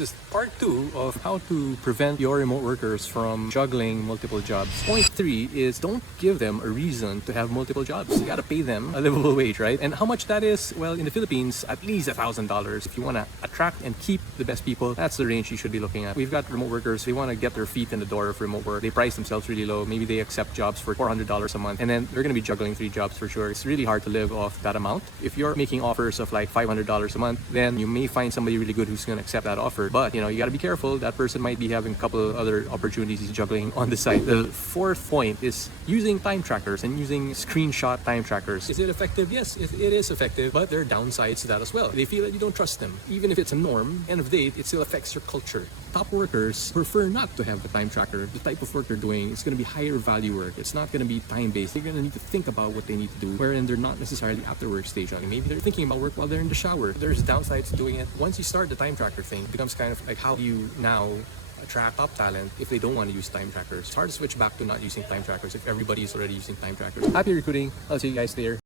This is part 2 of how to prevent your remote workers from juggling multiple jobs. Point 3 is don't give them a reason to have multiple jobs. You gotta pay them a livable wage, right? And how much that is? Well, in the Philippines, at least $1,000. If you wanna attract and keep the best people, that's the range you should be looking at. We've got remote workers, they wanna get their feet in the door of remote work. They price themselves really low. Maybe they accept jobs for $400 a month, and then they're gonna be juggling 3 jobs for sure. It's really hard to live off that amount. If you're making offers of like $500 a month, then you may find somebody really good who's gonna accept that offer. But you gotta be careful. That person might be having a couple other opportunities he's juggling on the side. The 4th point is using time trackers and using screenshot time trackers. Is it effective? Yes, it is effective, but there are downsides to that as well. They feel that you don't trust them. Even if it's a norm, end of the day, it still affects your culture. Top workers prefer not to have a time tracker. The type of work they're doing is going to be higher value work. It's not going to be time-based. They're going to need to think about what they need to do, wherein they're not necessarily at their workstation. Maybe they're thinking about work while they're in the shower. There's downsides to doing it. Once you start the time tracker thing, it becomes kind of like how you now attract top talent if they don't want to use time trackers. It's hard to switch back to not using time trackers if everybody is already using time trackers. Happy recruiting. I'll see you guys later.